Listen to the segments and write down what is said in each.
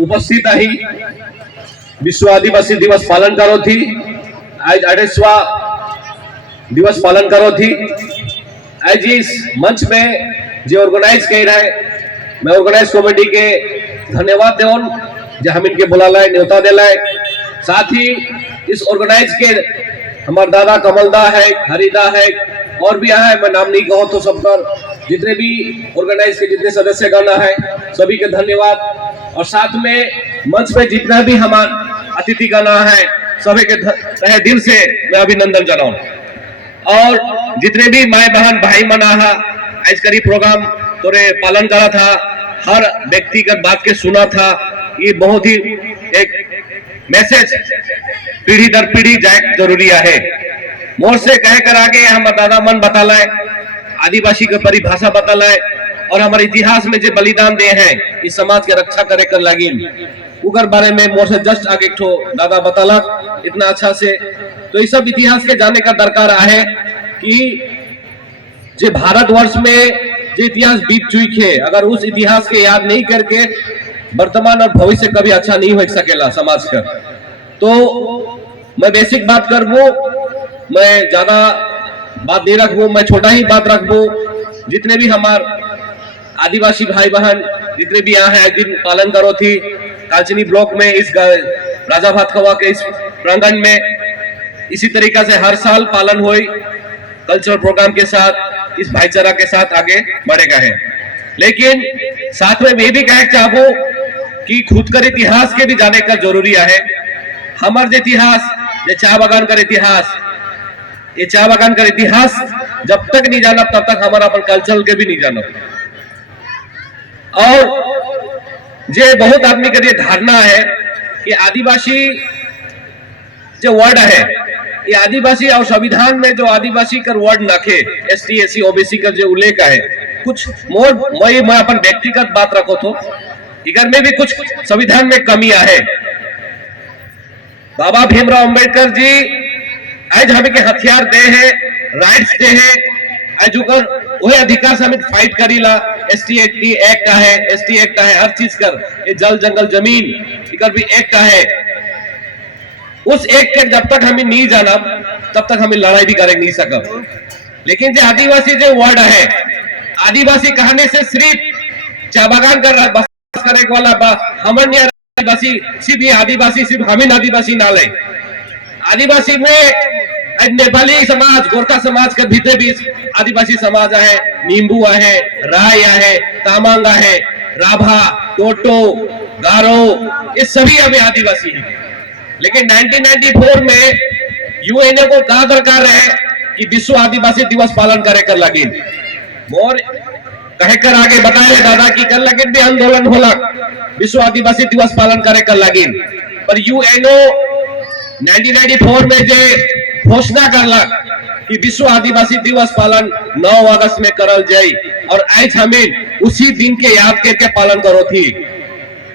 उपस्थित आहे विश्व आदिवासी दिवस पालन करो थी। आज 28वां दिवस पालन करो थी। आज इस मंच में जो ऑर्गेनाइज कर रहा है, मैं ऑर्गेनाइज कमेटी के धन्यवाद देवन जो हम इनके बुला है, न्योता दिला है। साथ ही इस ऑर्गेनाइज के हमारे दादा कमलदा है, हरिदा है और भी यहाँ है, मैं नाम नहीं कहूँ तो सब पर जितने भी ऑर्गेनाइज के जितने सदस्य गण है सभी के धन्यवाद। और साथ में मंच में जितना भी हमारे अतिथि गण है सभी के तहे दिल से मैं अभिनंदन जनाऊं। और जितने भी माए बहन भाई मना है आज करी प्रोग्राम तोरे पालन करा था, हर व्यक्तिगत बात के सुना था। ये बहुत ही एक मैसेज पीढ़ी दर पीढ़ी जाए जरूरी है। मोर से कह कर आगे हम दादा मन बता लाए, आदिवासी की परिभाषा बता लाए और हमारे इतिहास में जो बलिदान दे हैं इस समाज के रक्षा करे कर लगी उगर बारे में मोर से जस्ट आगे ठो दादा बताला इतना अच्छा से। तो इस सब इतिहास के जाने का दरकार है कि जो भारतवर्ष में जो इतिहास बीत चुकी है, अगर उस इतिहास के याद नहीं करके वर्तमान और भविष्य कभी अच्छा नहीं हो सकेला समाज का। तो मैं बेसिक बात करबू, मैं ज्यादा बात नहीं रखबू, मैं छोटा ही बात रखबू। जितने भी हमार आदिवासी भाई बहन जितने भी यहाँ है दिन पालन करो थी कालचनी ब्लॉक में इस राजा भातखवा के इस प्रांगण में इसी तरीका से हर साल पालन हुई कल्चरल प्रोग्राम के साथ, इस भाईचारा के साथ आगे बढ़ेगा है। लेकिन साथ में मैं भी कहना चाहूँ कि खुद कर इतिहास के भी जाने का जरूरी है। हमारे इतिहास ये चाय बागान का इतिहास, ये चाय बागान का इतिहास जब तक नहीं जाना तब तक हमारा अपन कल्चर के भी नहीं जाना। और ये बहुत आदमी का ये धारणा है कि आदिवासी जो वर्ड है, ये आदिवासी और संविधान में जो आदिवासी का वर्ड नाखे एसटी एससी ओबीसी का जो उल्लेख है कुछ मोर मैं अपन व्यक्तिगत बात रखो तो इधर में भी कुछ संविधान में कमियां है। बाबा भीमराव अंबेडकर जी आज हमें के हथियार दे हैं, राइट्स दे हैं, आज वही अधिकार से हमें फाइट करीला। एसटी एक्ट है, एसटी एक्ट है, हर चीज कर ये जल जंगल जमीन इकर भी एक्ट है। उस एक्ट के जब तक हमें नहीं जाना तब तक हमें लड़ाई भी कर नहीं सकब। लेकिन जो आदिवासी जो वर्ड है, आदिवासी कहने से सिर्फ चाय बागान कर बस करे वाला हमन आदिवासी सिर्फ ये आदिवासी सिर्फ हमें आदिवासी ना ले। आदिवासी में नेपाली समाज गोरखा समाज के भीतर भी आदिवासी समाज है, नींबू है, राय है, तामांगा है, राभा, टोटो, गारो, ये सभी अभी आदिवासी हैं। लेकिन 1994 में यूएनओ को कहा दरकार है कि विश्व आदिवासी दिवस पालन करे कर लगी। मोर कहकर आगे बताए दादा की कर लगे भी आंदोलन होला विश्व आदिवासी दिवस पालन करे कर लगी। पर यूएनओ 1994 में जो घोषणा करलक कि विश्व आदिवासी दिवस पालन 9 अगस्त में करल जाए और आज हमें उसी दिन के याद करके पालन करो थी।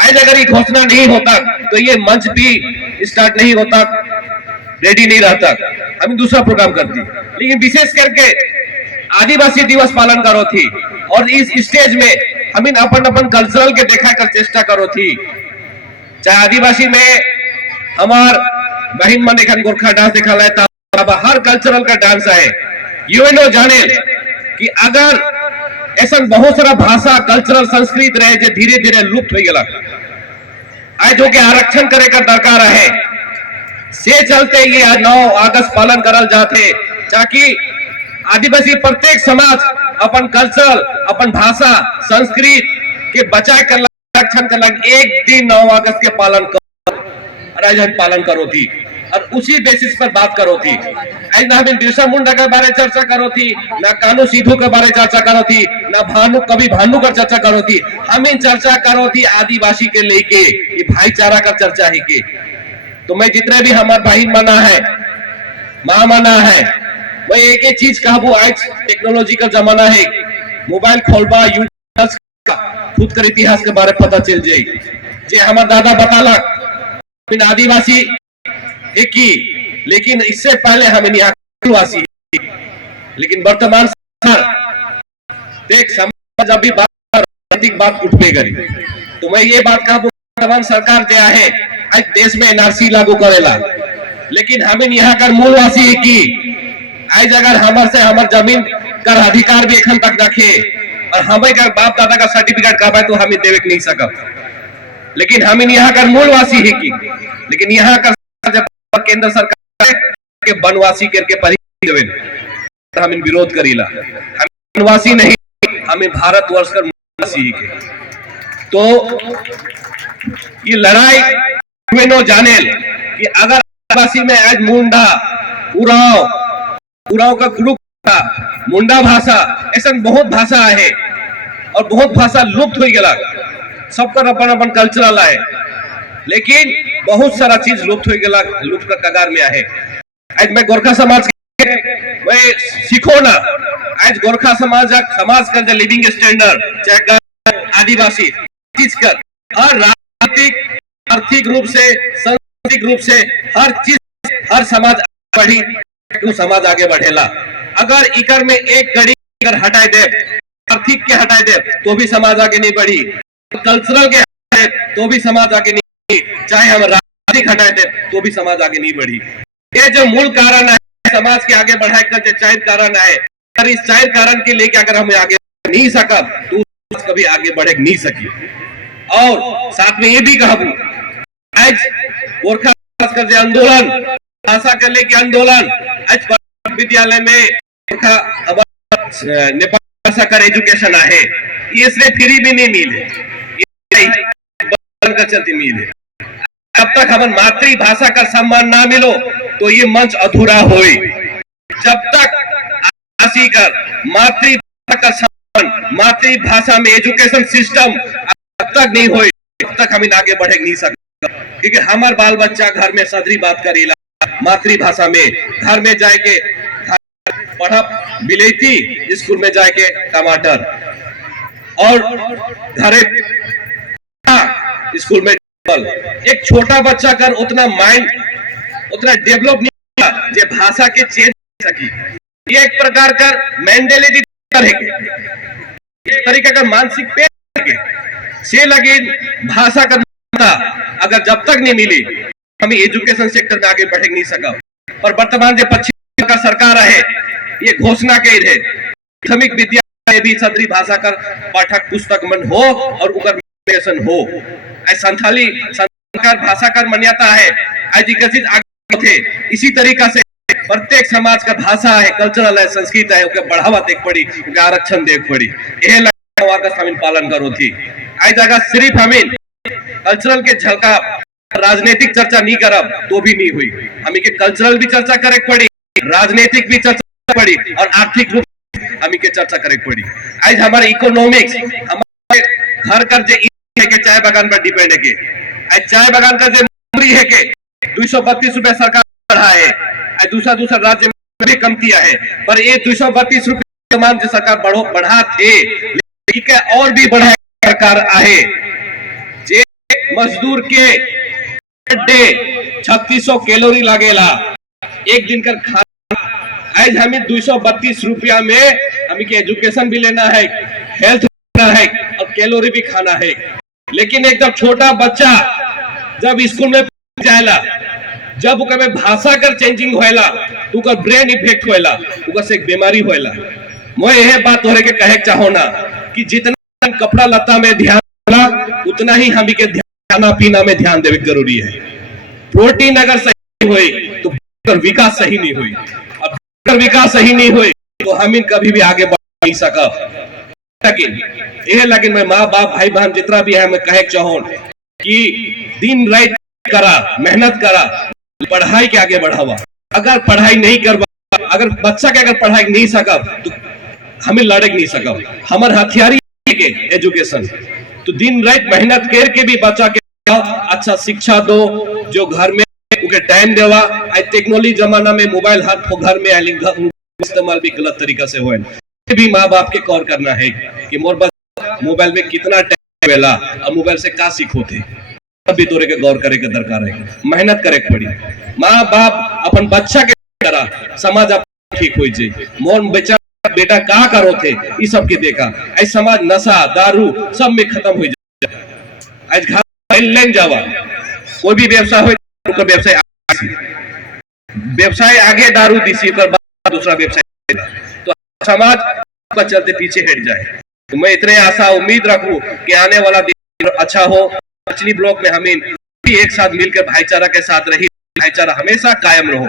आज अगर ये घोषणा नहीं होता तो ये मंच भी स्टार्ट नहीं होता, रेडी नहीं रहता, हम दूसरा प्रोग्राम करती। लेकिन विशेष करके आदिवासी दिवस पालन करो थी और इस स्टेज में हम अपन अपन कल्चरल के देखा कर चेष्टा करो थी। चाहे आदिवासी में हमार बहन मन एखन गोरखा डांस देखा है, हर कल्चरल का डांस है। यूएनओ जाने कि अगर ऐसा बहुत सारा भाषा कल्चरल संस्कृत रहे जो धीरे धीरे लुप्त हो गया, आज जो के आरक्षण करे का दरकार है से चलते ये 9 अगस्त पालन करल जाते ताकि आदिवासी प्रत्येक समाज अपन कल्चरल अपन भाषा संस्कृत के बचाए कर रक्षण कर लग एक दिन 9 अगस्त के पालन पालन करो थी और उसी बेसिस पर बात करो थी। आज ना हमें बिरसा मुंडा के बारे चर्चा करो थी, ना कानू सिद्धू के बारे चर्चा करो थी, ना कभी भानु का चर्चा करो थी। हमें चर्चा करो थी आदिवासी के लेके ये भाईचारा का चर्चा ही के। तो मैं जितने भी हमारे भाई मना है माँ मना है मैं एक एक चीज कहबू। आज टेक्नोलॉजी का जमाना है, मोबाइल खोलबा यूट्यूब खुद कर इतिहास के बारे पता चल जाए। जे हमारे दादा बताला आदिवासी एक ही, लेकिन इससे पहले हमें आदिवासी, लेकिन वर्तमान देख समाज अभी बात उठ पे गई। तो मैं ये बात कहूँ वर्तमान सरकार जो है आज देश में एनआरसी लागू करेला, लेकिन हमें यहाँ कर मूलवासी है कि आज अगर हमारे से हमार जमीन कर अधिकार भी एखन तक रखे और हमें कर बाप दादा का सर्टिफिकेट कब है तो हमें देवे नहीं सकब, लेकिन हम यहाँ कर मूलवासी है कि, लेकिन यहाँ कर केंद्र सरकार के वनवासी करके परिदेवे तो हम विरोध करीला। हम वनवासी नहीं, हमें भारतवर्ष कर मूलवासी है के। तो ये लड़ाई में नो जाने कि अगर आदिवासी में आज मुंडा उराव का ग्रुप था, मुंडा भाषा ऐसा बहुत भाषा है और बहुत भाषा लुप्त हो गया, सबका अपन अपन कल्चरल है, लेकिन बहुत सारा चीज लुप्त हो गया, लुप्त का कगार में है। आज मैं गोरखा समाज मैं सीखो ना, आज गोरखा समाज का जो लिविंग स्टैंडर्ड चाहे आदिवासी चीज कर हर राजनीतिक आर्थिक रूप से सांस्कृतिक रूप से हर चीज हर समाज बढ़ी तो समाज आगे बढ़ेला। अगर इकर में एक कड़ी अगर हटाए दे, आर्थिक के हटाए दे तो भी समाज आगे नहीं बढ़ी, कल्चरल के हटाए तो भी समाज आगे नहीं, चाहे हम राजनीतिक हटाए दे तो भी समाज आगे नहीं बढ़ी। ये जो मूल कारण है समाज के आगे बढ़ाए का जो चार कारण है, अगर इस चार कारण के लेके अगर हम आगे नहीं सका तो कभी आगे बढ़े नहीं सकी। और साथ में ये भी कहूं आज गोरखा का जो आंदोलन भाषा के लेके आंदोलन आज विद्यालय में नेपाल भाषा का एजुकेशन है, ये सिर्फ फ्री भी नहीं मिले, ये चलती मिले। जब तक हम मातृभाषा का सम्मान ना मिलो तो ये मंच अधूरा होई। जब तक आदिवासी का मातृभाषा का सम्मान मातृभाषा में एजुकेशन सिस्टम तब तक नहीं होई तब तक हम आगे बढ़े नहीं सकते, क्योंकि हमार बाल बच्चा घर में सदरी बात करेला मातृभाषा में, घर में जाके पढ़ा बिलेती, स्कूल में जाके टमाटर और घरे स्कूल में एक छोटा बच्चा कर उतना माइंड उतना डेवलप नहीं हुआ जे भाषा के चेंज सकी। ये एक प्रकार का मेंटेलिटी तरीका का मानसिक पेड़ से लगे भाषा का अगर जब तक नहीं मिली हमें एजुकेशन सेक्टर में आगे बढ़ नहीं सका। और वर्तमान जो पश्चिम का सरकार है ये घोषणा के है प्राथमिक विद्यालय भी सदरी भाषा का पाठक पुस्तक मन हो और हो। संथाली सरकार भाषा का मान्यता है आज विकसित आगे थे। इसी तरीका से प्रत्येक समाज का भाषा है, कल्चरल है, संस्कृत है, उके बढ़ावा देख पड़ी, उके आरक्षण देख पड़ी, यह हमें पालन करो थी। आज अगर सिर्फ हमें कल्चरल के झलका राजनीतिक चर्चा नहीं करब तो भी नहीं हुई, हमें के कल्चरल भी चर्चा करे पड़ी, राजनीतिक भी चर्चा पड़ी और आर्थिक रूप हमें के चर्चा करे पड़ी। आज हमारे इकोनॉमिक्स हमारे घर कर जो है के चाय बागान पर डिपेंड है के, आज चाय बागान का जो है के 232 रुपए सरकार बढ़ा है, आज दूसरा राज्य में भी कम किया है, पर ये 232 रुपए मान जो सरकार बढ़ा थे लेकिन और भी बढ़ाए सरकार आहे जे मजदूर के डे 3600 कैलोरी लागेला एक दिन का खाना। आज हमें 232 रुपया में हमें के एजुकेशन भी लेना है, हेल्थ लेना है और कैलोरी भी खाना है। लेकिन एकदम छोटा बच्चा जब स्कूल में जाएला, जब उका भाषा कर चेंजिंग होएला तो उका ब्रेन इफेक्ट होएला, उका से एक बीमारी होएला। मैं यह बात तोहरे के कहे चाहो ना कि जितना कपड़ा लता में ध्यान देला उतना ही हमें के खाना पीना में ध्यान देवे जरूरी है। प्रोटीन अगर सही हुई तो विकास सही नहीं हुई, अगर विकास सही नहीं हुई तो हम कभी भी आगे बढ़ नहीं सका। लेकिन मैं माँ बाप भाई बहन जितना भी है मैं कहे चाहो कि दिन रात करा, मेहनत करा, पढ़ाई के आगे बढ़ावा। अगर पढ़ाई नहीं करवा, अगर बच्चा के अगर पढ़ाई नहीं सका तो हमें लड़क नहीं सका। हमारे हथियारी के एजुकेशन तो दिन रात मेहनत करके भी बच्चा के अच्छा शिक्षा दो, जो घर में उनके टाइम देवा। आज टेक्नोलॉजी जमाना में मोबाइल हाथ घर में इस्तेमाल भी गलत तरीका से हुए, भी माँ बाप के कौर करना है कि मोर बच्चा मोबाइल में कितना टाइम वेला और मोबाइल से क्या सीखो थे, भी तोरे के गौर करे के दरकार है, मेहनत करे पड़ी। माँ बाप अपन बच्चा के तरह समाज आप ठीक हो जाए। मोर बेटा का करो थे इस सब के देखा, ऐसा समाज नशा दारू सब में खत्म हो जाए। आज घर लेन जावा कोई भी व्यवसाय हो तो व्यवसाय व्यवसाय आगे दारू दिसी दूसरा व्यवसाय तो समाज का चलते पीछे हट जाए। तो मैं इतने आशा उम्मीद रखूं कि आने वाला दिन अच्छा हो। मछली ब्लॉक में हमें भी एक साथ मिलकर भाईचारा के साथ रही, भाईचारा हमेशा कायम रहो।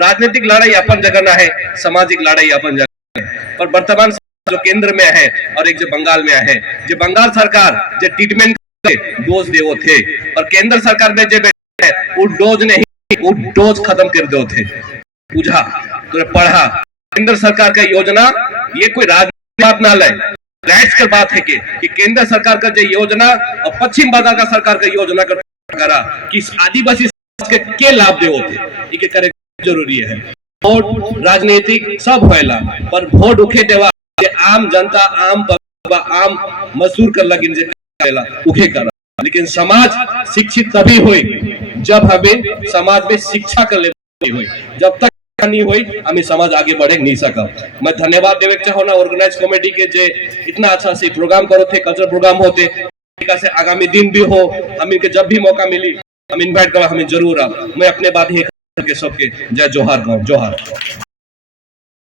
राजनीतिक लड़ाई अपन जगह ना है, सामाजिक लड़ाई अपन जगह है। पर वर्तमान जो केंद्र में है और एक जो बंगाल में है, जो बंगाल सरकार जो ट्रीटमेंट डोज देवो थे और केंद्र सरकार में जो है वो डोज नहीं, वो डोज खत्म कर दो थे। बुझा तो पढ़ा केंद्र सरकार का योजना ये कोई राजनीतिक बात ना ले, राइट्स की बात है कि केंद्र सरकार का जो योजना और पश्चिम बंगाल का सरकार का योजना करा कि आदिवासी के लाभ दे होते ये करे जरूरी है। वोट राजनीतिक सब होला पर वोट उखे देवा आम जनता आम मजदूर कर लगिन जे करेला उखे करा। लेकिन समाज शिक्षित तभी हुई जब हमें समाज में शिक्षा कर ले हुई, जब तक नहीं हुई हमें समाज आगे बढ़े नहीं सका। मैं धन्यवाद देवे चाहूँ ना ऑर्गेनाइज कमेटी के जे इतना अच्छा से प्रोग्राम करो थे, कल्चरल प्रोग्राम होते से आगामी दिन भी हो हम इनके जब भी मौका मिली हम इन्वाइट करा हमें जरूर आ। मैं अपने बात ही सबके जय जोहार।